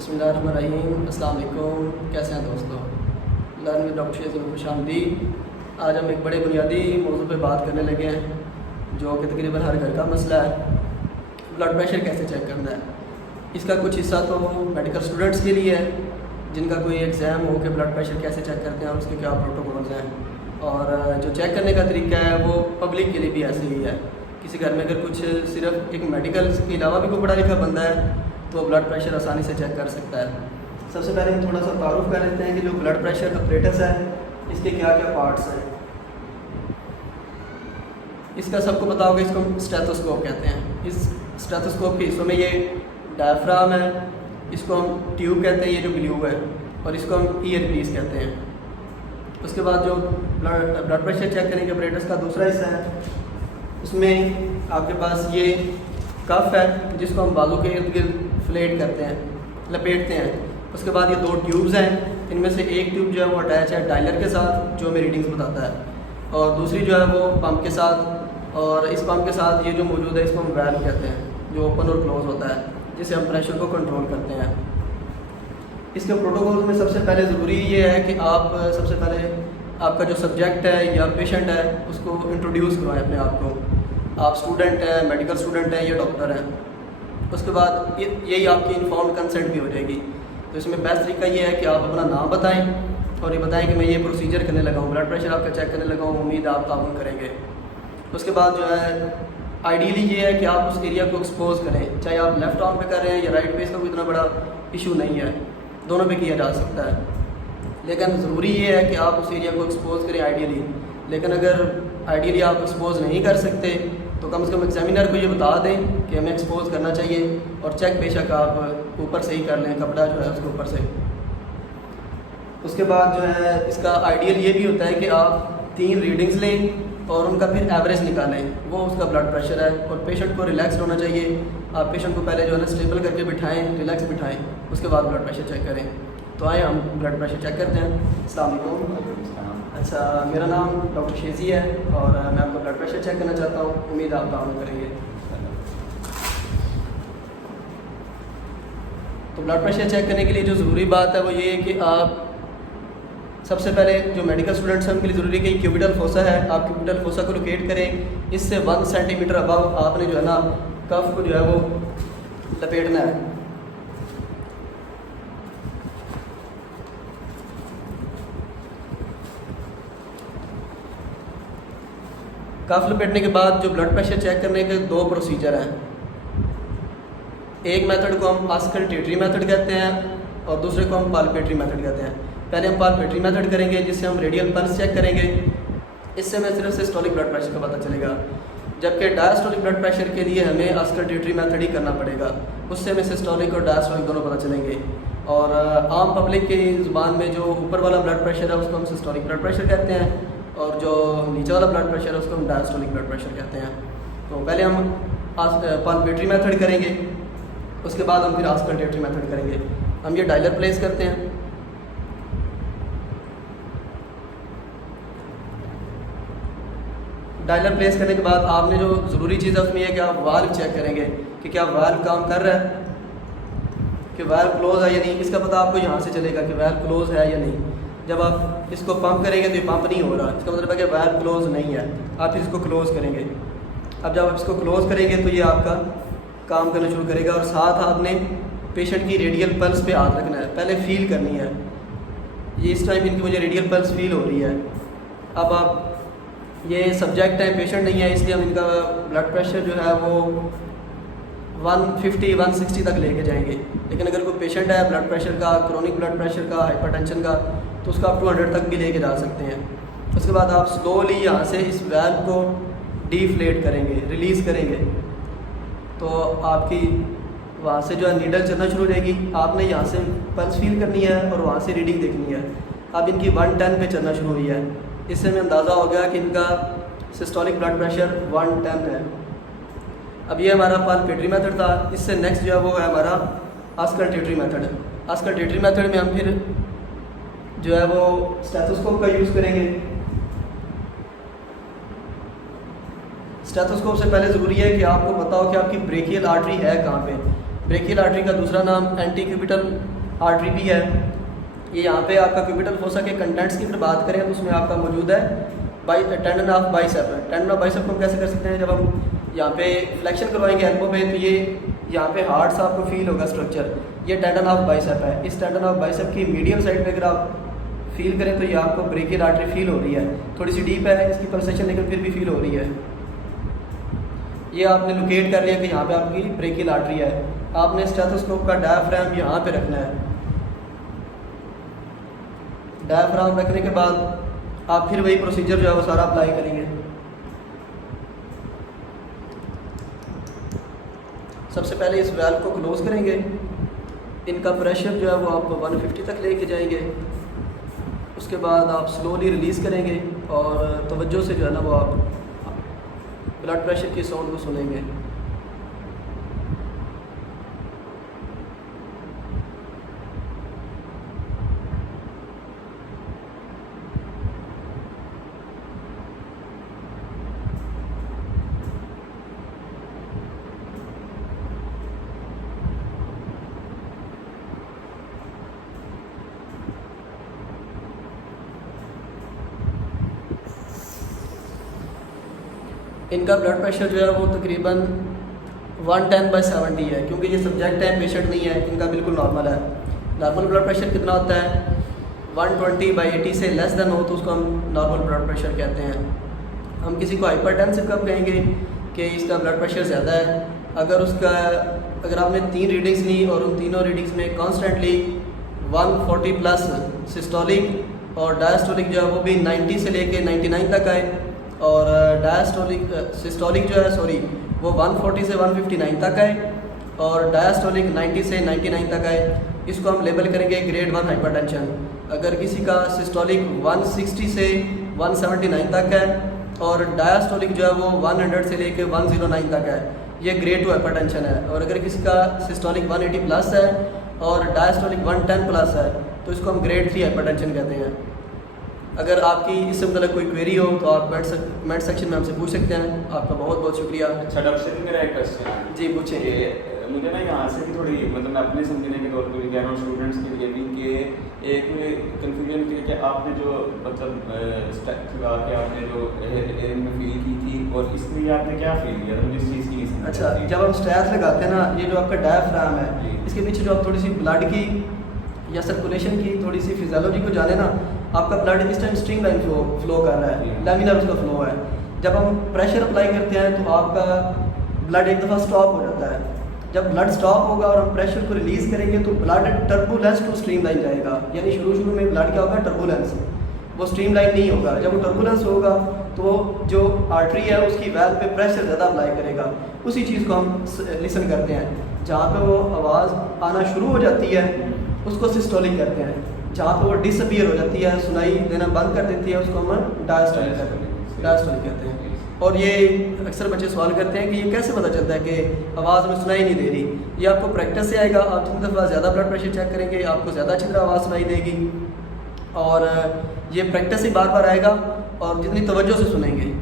बिस्मिल्लाहिर्रहमानिर्रहीम। अस्सलाम वालेकुम। कैसे हैं दोस्तों? लर्न विद डॉक्टर शेज़ में खुशामदीद। आज हम एक बड़े बुनियादी मौजू पे बात करने लगे हैं जो कि तकरीबन हर घर का मसला है। ब्लड प्रेशर कैसे चेक करना है। इसका कुछ हिस्सा तो मेडिकल स्टूडेंट्स के लिए है जिनका कोई एग्ज़ाम हो कि ब्लड प्रेशर कैसे चेक करते हैं और उसके क्या प्रोटोकॉल्स हैं, और जो चेक करने का तरीका है वो पब्लिक के लिए भी ऐसे ही है। किसी घर में अगर कुछ सिर्फ एक मेडिकल के अलावा भी कोई पढ़ा लिखा बंदा है तो ब्लड प्रेशर आसानी से चेक कर सकता है। सबसे पहले हम थोड़ा सा तारुफ कर लेते हैं कि जो ब्लड प्रेशर अपरेटस है इसके क्या क्या पार्ट्स हैं। इसका सबको पता होगा, इसको हम स्टेथोस्कोप कहते हैं। इस स्टेथोस्कोप के हिस्सों में ये डायफ्राम है, इसको हम ट्यूब कहते हैं, ये जो ब्लू है, और इसको हम ईयर पीस कहते हैं। उसके बाद जो ब्लड प्रेशर चेक करने के अपरेटस का दूसरा हिस्सा है, उसमें आपके पास ये कफ है जिसको हम बाजू के इर्द गिर्द फ्लेट करते हैं, लपेटते हैं। उसके बाद ये दो ट्यूब्स हैं, इनमें से एक ट्यूब जो है वो अटैच है डायलर के साथ जो हमें रीडिंग्स बताता है, और दूसरी जो है वो पंप के साथ। और इस पंप के साथ ये जो मौजूद है इसको हम वाल्व कहते हैं जो ओपन और क्लोज होता है, जिससे हम प्रेशर को कंट्रोल करते हैं। इसके प्रोटोकॉल में सबसे पहले ज़रूरी ये है कि आप सबसे पहले आपका जो सब्जेक्ट है या पेशेंट है उसको इंट्रोड्यूस करवाएं अपने आप को। आप स्टूडेंट हैं, मेडिकल स्टूडेंट हैं या डॉक्टर हैं। उसके बाद यही आपकी इन्फॉर्म्ड कंसेंट भी हो जाएगी। तो इसमें बेस्ट तरीका ये है कि आप अपना नाम बताएं और ये बताएं कि मैं ये प्रोसीजर करने लगा हूँ, ब्लड प्रेशर आपका चेक करने लगा हूँ, उम्मीद आप ताउन करेंगे। उसके बाद जो है आइडियली ये है कि आप उस एरिया को एक्सपोज करें, चाहे आप लेफ़्ट आर्म पे कर रहे हैं या राइट पे, इसका कोई इतना बड़ा इशू नहीं है, दोनों पे किया जा सकता है। लेकिन ज़रूरी ये है कि आप उस एरिया को एक्सपोज करें आइडियली। लेकिन अगर आइडियली आप एक्सपोज नहीं कर सकते तो कम से कम एग्जामिनर को ये बता दें कि हमें एक्सपोज करना चाहिए, और चेक बेशक आप ऊपर से ही कर लें, कपड़ा जो है उसके ऊपर से। उसके बाद जो है इसका आइडियल ये भी होता है कि आप 3 रीडिंग्स लें और उनका फिर एवरेज निकालें, वो उसका ब्लड प्रेशर है। और पेशेंट को रिलैक्स होना चाहिए। आप पेशेंट को पहले जो है ना स्टेबल करके बिठाएं, रिलैक्स बिठाएं, उसके बाद ब्लड प्रेशर चेक करें। तो आए हम ब्लड प्रेशर चेक करते हैं। अस्सलाम वालेकुम। अच्छा, मेरा नाम डॉक्टर शेज़ी है और मैं आपका ब्लड प्रेशर चेक करना चाहता हूँ, उम्मीद आप ताउन करेंगे। तो ब्लड प्रेशर चेक करने के लिए जो ज़रूरी बात है वो ये है कि आप सबसे पहले जो मेडिकल स्टूडेंट्स हैं उनके लिए ज़रूरी है कि क्यूबिटल फोसा है, आप क्यूबिटल फोसा को लोकेट करें। इससे 1 सेंटीमीटर अबव आपने जो है ना कफ को जो है वो लपेटना है। कफ लपेटने के बाद जो ब्लड प्रेशर चेक करने के 2 प्रोसीजर हैं। एक मेथड को हम ऑस्कल्टेटरी मेथड कहते हैं और दूसरे को हम पाल्पेटरी मेथड कहते हैं। पहले हम पाल्पेटरी मेथड करेंगे जिससे हम रेडियल पल्स चेक करेंगे। इससे हमें सिर्फ सिस्टोलिक ब्लड प्रेशर का पता चलेगा, जबकि डायस्टोलिक ब्लड प्रेशर के लिए हमें ऑस्कल्टेटरी मेथड ही करना पड़ेगा। उससे हमें सिस्टोलिक और डायस्टोलिक दोनों पता चलेंगे। और आम पब्लिक की ज़ुबान में जो ऊपर वाला ब्लड प्रेशर है उसको हम सिस्टोलिक ब्लड प्रेशर कहते हैं, और जो नीचे वाला ब्लड प्रेशर है उसको हम डायस्टोलिक ब्लड प्रेशर कहते हैं। तो पहले हम पाल्पेटरी मेथड करेंगे, उसके बाद हम फिर ऑस्कल्टेटरी मेथड करेंगे। हम ये डायलर प्लेस करते हैं। डायलर प्लेस करने के बाद आपने जो ज़रूरी चीज़ है उसमें यह कि आप वाल्व चेक करेंगे कि क्या वाल्व काम कर रहा है, कि वाल्व क्लोज है या नहीं। इसका पता आपको यहाँ से चलेगा कि वाल्व क्लोज है या नहीं। जब आप इसको पंप करेंगे तो ये पंप नहीं हो रहा, इसका मतलब है कि वाल्व क्लोज नहीं है। आप फिर इसको क्लोज करेंगे। अब जब आप इसको क्लोज करेंगे तो ये आपका काम करना शुरू करेगा, और साथ आपने पेशेंट की रेडियल पल्स पे हाथ रखना है, पहले फील करनी है। ये इस टाइम इनकी मुझे रेडियल पल्स फील हो रही है। अब आप ये सब्जेक्ट है, पेशेंट नहीं है, इसलिए हम इनका ब्लड प्रेशर जो है वो 150-160 तक लेके जाएंगे। लेकिन अगर कोई पेशेंट है ब्लड प्रेशर का, क्रोनिक ब्लड प्रेशर का, हाइपरटेंशन का, तो उसका आप 200 तक भी लेके जा सकते हैं। उसके बाद आप स्लोली यहाँ से इस वाल्व को डीफ्लेट करेंगे, रिलीज़ करेंगे, तो आपकी वहाँ से जो है नीडल चलना शुरू हो जाएगी। आपने यहाँ से पल्स फील करनी है और वहाँ से रीडिंग देखनी है। अब इनकी 110 पे चलना शुरू हुई है। इससे हमें अंदाज़ा हो गया कि इनका सिस्टोलिक ब्लड प्रेशर 110 है। अब ये हमारा पाल्पेटरी मेथड था। इससे नेक्स्ट जो है वो है हमारा ऑस्कल्टेटरी मेथड। ऑस्कल्टेटरी मेथड में हम फिर जो है वो स्टेथोस्कोप का यूज़ करेंगे। स्टेथोस्कोप से पहले ज़रूरी है कि आपको पता हो कि आपकी ब्रेकियल आर्टरी है कहाँ पे। ब्रेकियल आर्टरी का दूसरा नाम एंटी क्यूबिटल आर्टरी भी है। ये यहाँ पे आपका क्यूबिटल फोसा के कंटेंट्स की फिर बात करें तो उसमें आपका मौजूद है tendon of bicep. Tendon of bicep को हम कैसे कर सकते हैं, जब हम यहाँ पे फ्लेक्शन करवाएंगे एल्बो पे तो ये यहाँ पे हार्ड सा आपको फील होगा स्ट्रक्चर, ये टेंडन ऑफ बाइसेप है। इस टेंडन ऑफ बाइसेप की मीडियम साइड पे अगर आप फील करें तो ये आपको ब्रेकियल आर्टरी फील हो रही है, थोड़ी सी डीप है इसकी पल्सेशन लेकिन फिर भी फील हो रही है। ये आपने लोकेट कर लिया कि यहाँ पे आपकी ब्रेकियल आर्टरी है। आपने स्टेथोस्कोप का डायफ्राम यहाँ पे रखना है। डायफ्राम रखने के बाद आप फिर वही प्रोसीजर जो है वो सारा अप्लाई करेंगे। सबसे पहले इस वैल्व को क्लोज करेंगे, इनका प्रेशर जो है वो आप 150 तक लेके जाएंगे। उसके बाद आप स्लोली रिलीज़ करेंगे और तवज्जो से जो है ना वो आप ब्लड प्रेशर की साउंड को सुनेंगे। इनका ब्लड प्रेशर जो है वो तकरीबन 110/70 है, क्योंकि ये सब्जेक्ट है पेशेंट नहीं है, इनका बिल्कुल नॉर्मल है। नॉर्मल ब्लड प्रेशर कितना होता है, 120/80 से लेस देन हो तो उसको हम नॉर्मल ब्लड प्रेशर कहते हैं। हम किसी को हाइपरटेंसिव कब कहेंगे कि इसका ब्लड प्रेशर ज़्यादा है, अगर आपने 3 रीडिंग्स ली और उन तीनों रीडिंग्स में कॉन्स्टेंटली 140 प्लस सिस्टोलिक और डायस्टोलिक जो है वो भी 90 से लेके 99 तक आए, और सिस्टोलिक जो है वो 140 से 159 तक आए और डायस्टोलिक 90 से 99 तक आए। इसको हम लेबल करेंगे ग्रेड 1 हाइपरटेंशन। अगर किसी का सिस्टोलिक 160 से 179 तक है और डायस्टोलिक जो है वो 100 से लेके 109 तक है, ये ग्रेड 2 हाइपरटेंशन है। और अगर किसी का सिस्टोलिक 180 प्लस है और डायस्टोलिक 110 प्लस है तो इसको हम ग्रेड 3 हाइपरटेंशन कहते हैं। अगर आपकी इससे मतलब कोई क्वेरी हो तो आप कमेंट सेक्शन में हमसे पूछ सकते हैं। आपका बहुत बहुत शुक्रिया। अच्छा डॉक्टर साहब, मेरा एक क्वेश्चन है। जी पूछिए। मुझे ना यहाँ से भी थोड़ी मतलब मैं अपने समझने के तौर पर कह रहा हूँ स्टूडेंट्स के लिए भी कि एक कन्फ्यूजन थी कि आपने जो मतलब स्टेप लगा के आपने जो एयर में फील की थी और इसलिए आपने क्या फील किया था, मुझे इस चीज़ की समझ अच्छा, जब हम स्ट्रैप लगाते हैं ना, ये जो आपका डायफ्राम है इसके पीछे जो आप थोड़ी सी ब्लड की या सर्कुलेशन की थोड़ी सी फिजियोलॉजी को जाने ना, आपका ब्लड इस टाइम स्ट्रीम लाइन फ्लो कर रहा है, लैमिनर उसका फ्लो है। जब हम प्रेशर अप्लाई करते हैं तो आपका ब्लड एक दफ़ा स्टॉप हो जाता है। जब ब्लड स्टॉप होगा और हम प्रेशर को रिलीज़ करेंगे तो blood turbulence to streamline जाएगा, यानी शुरू में ब्लड क्या होगा, टर्बुलेंस, वो स्ट्रीम लाइन नहीं होगा। जब वो टर्बुलेंस होगा तो जो आर्टरी है उसकी वैल्व पे प्रेशर ज़्यादा अप्लाई करेगा। उसी चीज़ को हम लिसन करते हैं। जहाँ पे वो आवाज़ आना शुरू हो जाती है उसको सिस्टोलिक कहते हैं, जहाँ पे वो डिसअपीयर हो जाती है, सुनाई देना बंद कर देती है, उसको हम डायस्टोलिक कहते हैं। और ये अक्सर बच्चे सवाल करते हैं कि ये कैसे पता चलता है कि आवाज़ में सुनाई नहीं दे रही। ये आपको प्रैक्टिस से आएगा। आप जितनी दफ़ा ज़्यादा ब्लड प्रेशर चेक करेंगे आपको ज़्यादा अच्छी तरह आवाज़ सुनाई देगी, और ये प्रैक्टिस से बार बार आएगा और जितनी तवज्जो से सुनेंगे